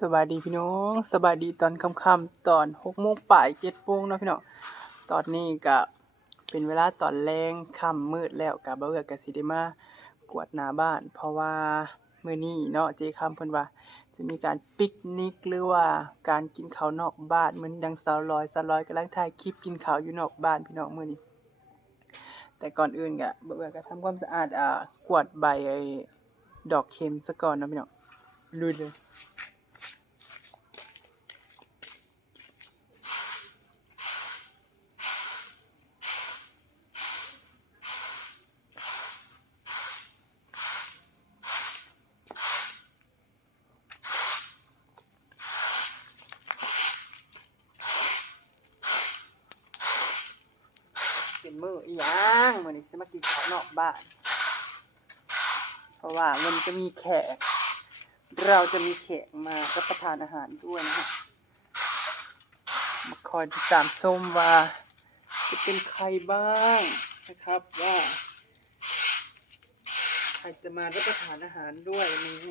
สวัสดีพี่น้องสวัสดีตอนค่ำๆตอนหกโมงป่ายเจ็ดโมงเนาะพี่น้องตอนนี้ก็เป็นเวลาตอนแรงค่ำมืดแล้วกับเอื้อกับสิได้มากวาดหน้าบ้าน เพราะว่าเมื้อนี้เนาะเจค่ำเพิ่นว่า จะมีการปิกนิกหรือว่าการกินข้าวนอกบ้านเหมือนดังสาวลอยสาวลอยกำลังถ่ายคลิปกินข้าวอยู่นอกบ้านพี่น้องมื้อนี้แต่ก่อนอื่นก็บ่าวเอื้อก็ทำความสะอาดอ่ากวาดใบไอ้ดอกเข็มซะก่อนเนาะพี่น้องลุยเลย เป็นมืออีหยังมื้อ นี้จะมากินข้าวนอกบ้าน เพราะว่ามันจะมีแขก เราจะมีแขกมารับประทานอาหารด้วยนะฮะมาคอยติดตามชมว่า จะเป็นใครบ้างนะครับว่า ใครจะมารับประทานอาหารด้วยวันนี้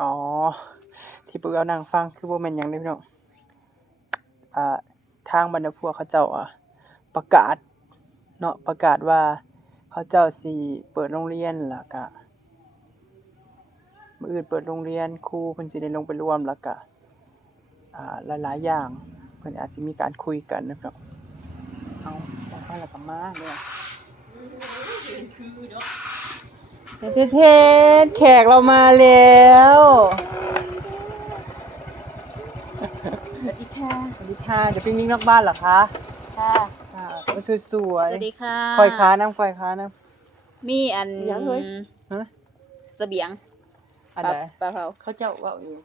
อ๋อ ที่เปิ้นเอานางฟังคือบ่แม่นหยังเด้พี่น้องอ่าทางบรรดาพวกเขาเจ้าอะประกาศเนาะประกาศว่าเขาเจ้าสิเปิดโรงเรียนแล้วก็มื้ออื่นเปิดโรงเรียนครูเพิ่นสิได้ลงไปร่วมแล้วก็อ่าหลายๆอย่างเพิ่นอาจสิมีการคุยกันนะพี่น้องเอาเอาแล้วก็มาเด้อ เทเทแขกเรามาแล้ว สวัสดีค่ะ สวัสดีค่ะจะไปนิ่งนอกบ้านเหรอคะ ค่ะ ค่ะก็สวยสวยสวัสดีค่ะคอยค้านั่งคอยค้านั่งมีอันยังเฮ้ยฮะ เสบียงอันปลาไหนปลาเผาเขาเจ้าเว่าอยู่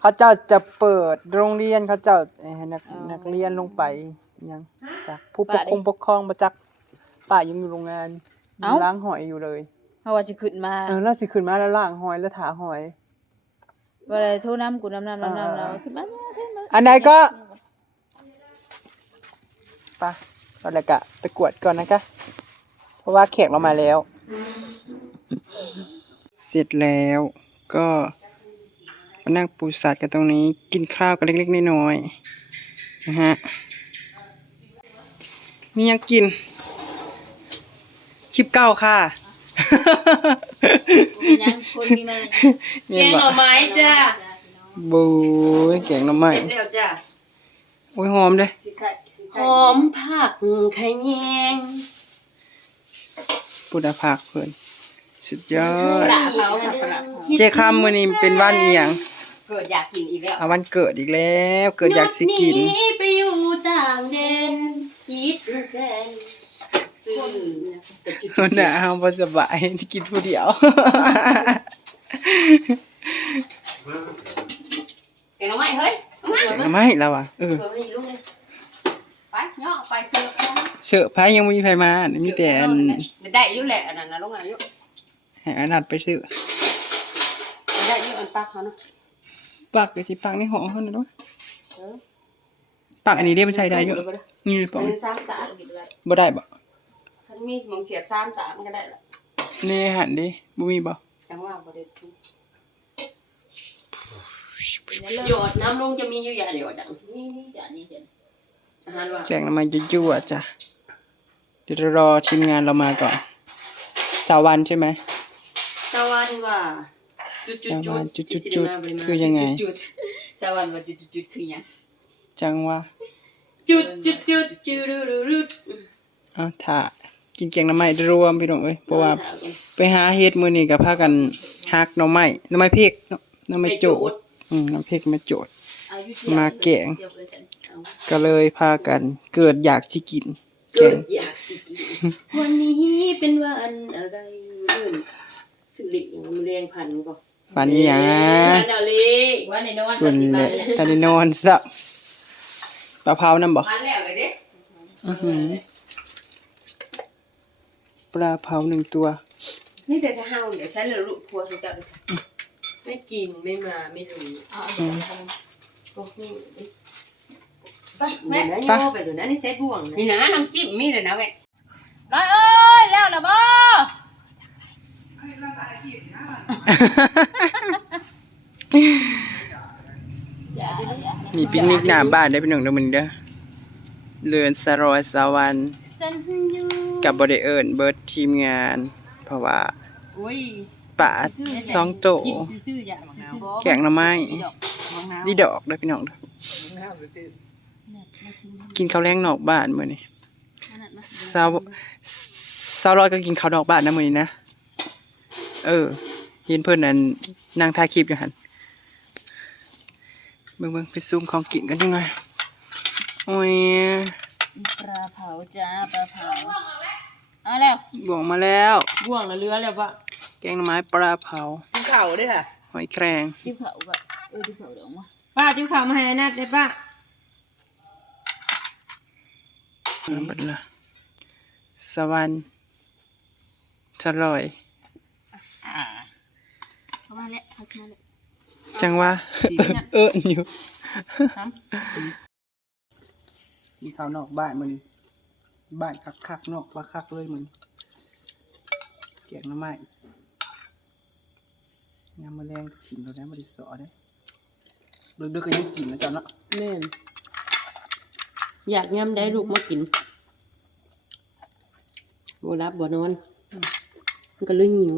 เขาเจ้าจะเปิดโรงเรียนเขาเจ้าให้นักอ๋อนักเรียนลงไปยังจากผู้ปป้ากดิครองปกครองมาจักป้ายังอยู่โรงงานเอ้า ล้างหอยอยู่เลย เพราะว่าจะขึ้นมาเออแล้วสิขึ้นมาแล้วล้างหอยแล้วถาหอยว่าอะไรโทรน้ำกูน้ำน้ำน้ำน้ำอ่าเราขึ้นมาขึ้นมาอันไหนก็ ไป้าเราเลยกะไปกวดก่อนนะคะ เพราะว่าแขกเรามาแล้ว เสร็จแล้วก็มานั่งปูสัตว์กันตรงนี้กินข้าวกันเล็กๆน้อยๆนะฮะ มียังกิน คลิปเก้าค่ะ มียังคนมีมาแกงหน่อไม้จ้าบูยแกงหน่อไม้เดี๋ยวจ้ะโอ้ยหอมเด้หอมผักขะแยงปุดาผักเพิ่นสุดยอด ปลาเผาค่ะปลาเผาเจค่ำมื้อนี้เป็นวันอีหยังเกิดอยากกินอีกแล้วอะวันเกิดอีกแล้ว เกิดอยากสิกินหนีไปอยู่ต่างแดนคิดแฟน ซื้อแต่จุดคนน่ะเฮาบ่สบายกินผู้เดียวแกงหน่อไม้เฮ้ยเอามาแกงหน่อไม้แล้วอะเออเกิดให้ลุงเลยไปเนาะไปซื้อเอามาเสื้อผ้ายังบ่มีไผมามีแต่อันได้อยู่แหละอันนั้นนะลุงอายุให้อนัดไปซื้อได้อยู่อันปักเขาเนาะปักก็สิปักในห้องเฮานั่นเนาะเออปักอันนี้ได้มันใช้ได้อยู่นี่ปองมันสามตาบ่ได้บ่ คันมีมองเสียบสามตามันก็ได้ละนี่หันดิบ่มีบ่จังว่าบ่ได้ทุกหยอดน้ำลุงจะมีอยู่อย่างเดียวดังนี่นี่อย่างนี้เห็นอาหารว่าแจกหน่อไม้ยั่วๆจ้ะเดี๋ยวรอทีมงานเรามาก่อนสาววันใช่ไหมตะวันว่าจุดจุดสะวันจุจุดดจุดคือยังไงจุดสะวันว่าจุดจุดจุดคือยังจังว่าจุดจุดจุดจุดรุรุรุดเอาถ้า กินแกงหน่อไม้รวมพี่น้องเอ้ยเพราะว่าไปหาเฮ็ดมื้อนี้ก็พากันฮักหน่อไม้หน่อไม้พริกเนาะน้ำไม่โจดอืมน้ำพริกไม่โจดเอาอยู่มาแกงเดี๋ยวเออฉันเอาก็เลยพากันเกิดอยากสิกินแกเกิงดอยากสิกินวันนี้เป็นวันอะไรเอื่นสิริอย่างมันเรียงพันก็ปานนี้หยังวันอะไรวันในนอนเพิ่นแหละตาได้นอนซะปลาเผานำบ่มันแล้วเลยเด้อื้อหือ ปลาเผาหนึ่งตัว นี่แต่ถ้าเฮาเดี๋ยวฉันเลยลูกพัวฉันจะเอาไปใส่ไม่กินไม่มาไม่รู้เอาเอาไปใส่โอ้โหไปแม่โยไปดูนะนี่เซ็ตบ่วงนะนี่นะน้ำจิ้มมีเลยนะเว้ยร้อยเอ้ยแล้วละบ่มีปิกนิกหน้าบ้านได้พี่น้องเด้อมื้อนเด้อเรือนสรอยสวรรค์สันยู กับบริเอิญเบิร์ดทีมงาน เพราะว่าอุ้ยป่าสองโตกินซื่อๆอย่าซื่อๆแกงหน่อไม้ดอกมะนาวดีดอกเด้อพี่น้องเด้อกินข้าวแรงนอกบ้านมื้อนี้สาวสาวร้อยก็กินข้าวนอกบ้านนะมื้อนี้นะเออเห็นเพิ่นนั่นนั่งถ่ายคลิปอยู่หั่นเบิ่งๆไปซูมของกินกันจังหน่อยโอ้ย ปลาเผาจ้าปลาเผาเอาแล้วบวงมาแล้ว บ่วงละเรือแล้วปะแกงหน่อไม้ปลาเผากินข้าวด้วยค่ะหอยแครงที่เผาก็เออที่เผาเดี๋ยวมาป้าจิ้วข่าวมาให้นัดได้ป้าน้ำบัดละสวรรค์สลอยเข้ามาแล้วเข้ามาแล้วจังว่าเอออยู่ มีข้าวนอกบ้านมันบ้านคักคักๆนอกว่าคักเลยมันแกงหน้ำไม้ยามมาแรงกินเราได้มาดิสอได้เลิกๆก็ยังกินนะจ๊ะเนาะแม่นอยากย่ำได้ลูกมากินบ่รับบ่นอนมันก็เลยหิว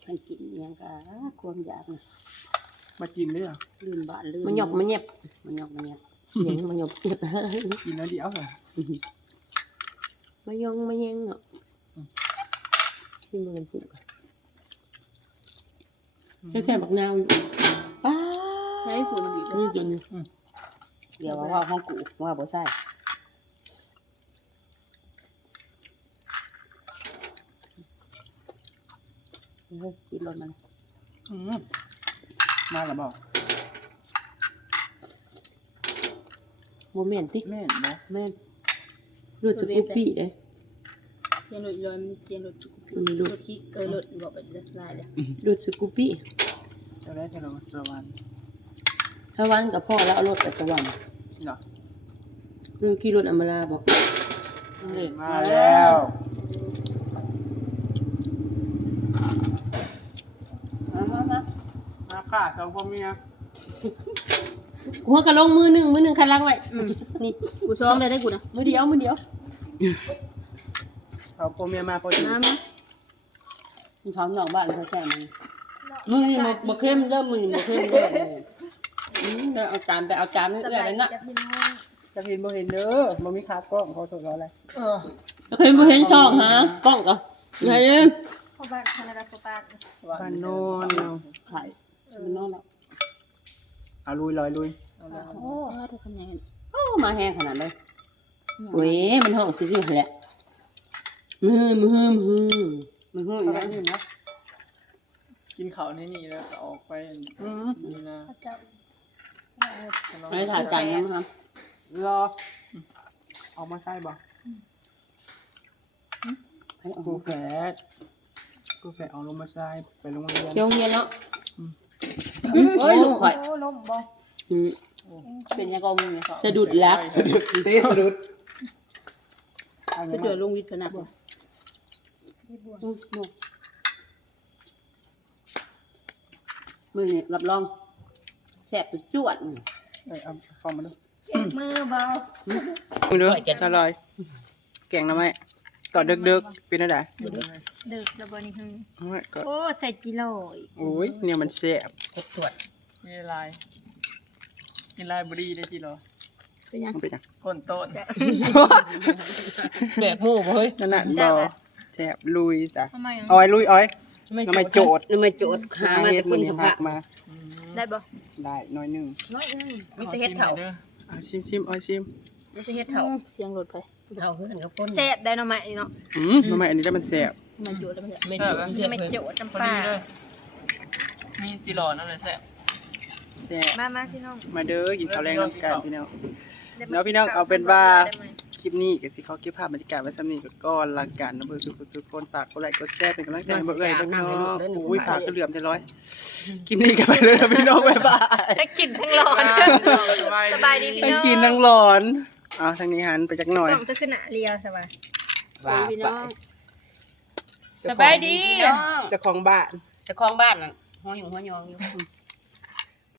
ใครกินอิหยังก็ ความอยากน่ะมากินเด้อลืมบ้านลืมมันหยอกมันเงียบมันหยอกมันหยอกเสียงมันหยอกเงียบกินแล้วเดียวเหรอมายองมาแยงเนาะชิมมันสิก่อนแค่บักนาวอยู่ป้าใช้ฝุ่นดีนี่จนเดี๋ยวว่าห้องกูว่าบ่ใช่เฮ้ยกินรถมันอื มมาแล้วบอกโมเมนติแม่นบ่แม่นรถสกูปปี้เด้เจียนรถลอยมันเจียนรถอืมรรถถขี้เออรถบอกไปรถลายเลยรถสกูปปี้จะได้จะลงสวรรค์ถ้าวันกับพ่อแล้วเอารถไปสวรรค์เนาะคือขี่รถอำมาลาบอกนี่มาแล้วมามามา มาค่ะสองพ่อเมียกูว่าก็ลงมือหนึ่งมือหนึ่งคันลังไว้นี่กูซ้อมเลยได้กูนะมือเดียวมือเดียวสองพ่อเมียมาพอดีน้ำนะมึงท้องนอกบ้านเขาแซ่มึงมึงนี่มามาเข้มเด้อมึงนี่มาเข้มเด้ออืมเดี๋ยวเอาจานไปเอาจานนี่เอื้ออะไรนะจะเห็นบ่เห็นเด้อบ่มีคากล้องเขาสดอะไรเคยบ่เห็นช่องฮะกล้องก็ไงเด้อเข้าบ้านคานาดาสปาร์บ้านโน่นเนาะไข่ มันนอนแล้วเอาลุยลอยลุยโอ้ทุกคนยังโอ้มาแห้งขนาดเลยเว้ยมันห้องซื่อๆแหละมือมือมือมือมืออย่างนี้นะกินข้าวในนี่แล้วก็ออกไปนี่นะไม่ถ่ายจานยังมั้งรอออกมาใช่บ่ให้เอากูแฝดกูแฝดเอาลงมาใช้ไปโรงเรียนเที่ยวเย็นเนาะ เอ้ยลูกข่อยโอ้ลมบ่อืมเป็นยังก็มึงเนี่ยสะดุดรักสะดุดเตะสะดุดไปเจอลุงวิทย์พนักบ่อืมลูกมือนี่รับรองแซ่บสุดจวดเอ้ยเอาฟองมาดูมือเบามึงดูจะลอยแกงน้ำไหม ก่อนเดึกๆเป็นอะไรดึกแล้วบ่นี่ฮึโอ้ยก็โอ้ใส่กิโลอีกโอ้ยเนี่ยมันแซ่บตรวจนี่ลายนี่ลายบรีได้ทีเหรอเป็นยังมันเป็นหยังคนต้นแบบหมู่บ่เฮ้ยนั่นน่ะบ่แซ่บลุยจ้ะทำไมอะอ้อยลุยอ้อยทำไมโจทย์แล้วมาโจทย์หามาเฮ็แต่ดคมื้อนนี้สัมหัภะกมาได้บ่ได้น้อยหนึงน้อยนึงมีมีแต่เฮ็ดเถาเอาชิมชิมอ้อยชิม มีแต่เฮ็ดเถาเสียงหลุดไปเท่าเพื่อนกับคนแซ่บได้เนาะแม่เนาะอืมทำไมอันนี้ได้มันแซ่บมันจุดแล้วมันไม่จุเชื่อไม่เลยจุดจำพอปาดีเลยมีจิรอนั่นเลยแซ่บแซ่บมามาพี่น้องมาเด้อกินข้าวแรงน้ำกันพี่น้องแล้วพี่น้องเอาเป็นว่าคลิปนี้ก็สิเขาเก็บภาพบรรยากาศไว้สำนี้ก็ก่อนละกันนะเบอร์สุขสุขคนฝากกดไลค์กดแชร์เป็นกำลังใจให้เบอร์เอ้ยทั้งน้องอุ้ยฝากก็เหลื่อมใจร้อยคลิปนี้ก็ไปเลยนะพี่น้องบ๊ายบายทั้งกินทั้งร้อนสบายดีพี่ทั้งน้องกินทั้งร้อน เอาทางนี้หันไปจักหน่อยต้องจะขึ้นหน้าเรียวสบายว่าพี่น้องสบายดี เจ้าของบ้าน เจะคลองบ้านน่ะหัวอยู่หัวยองอยู่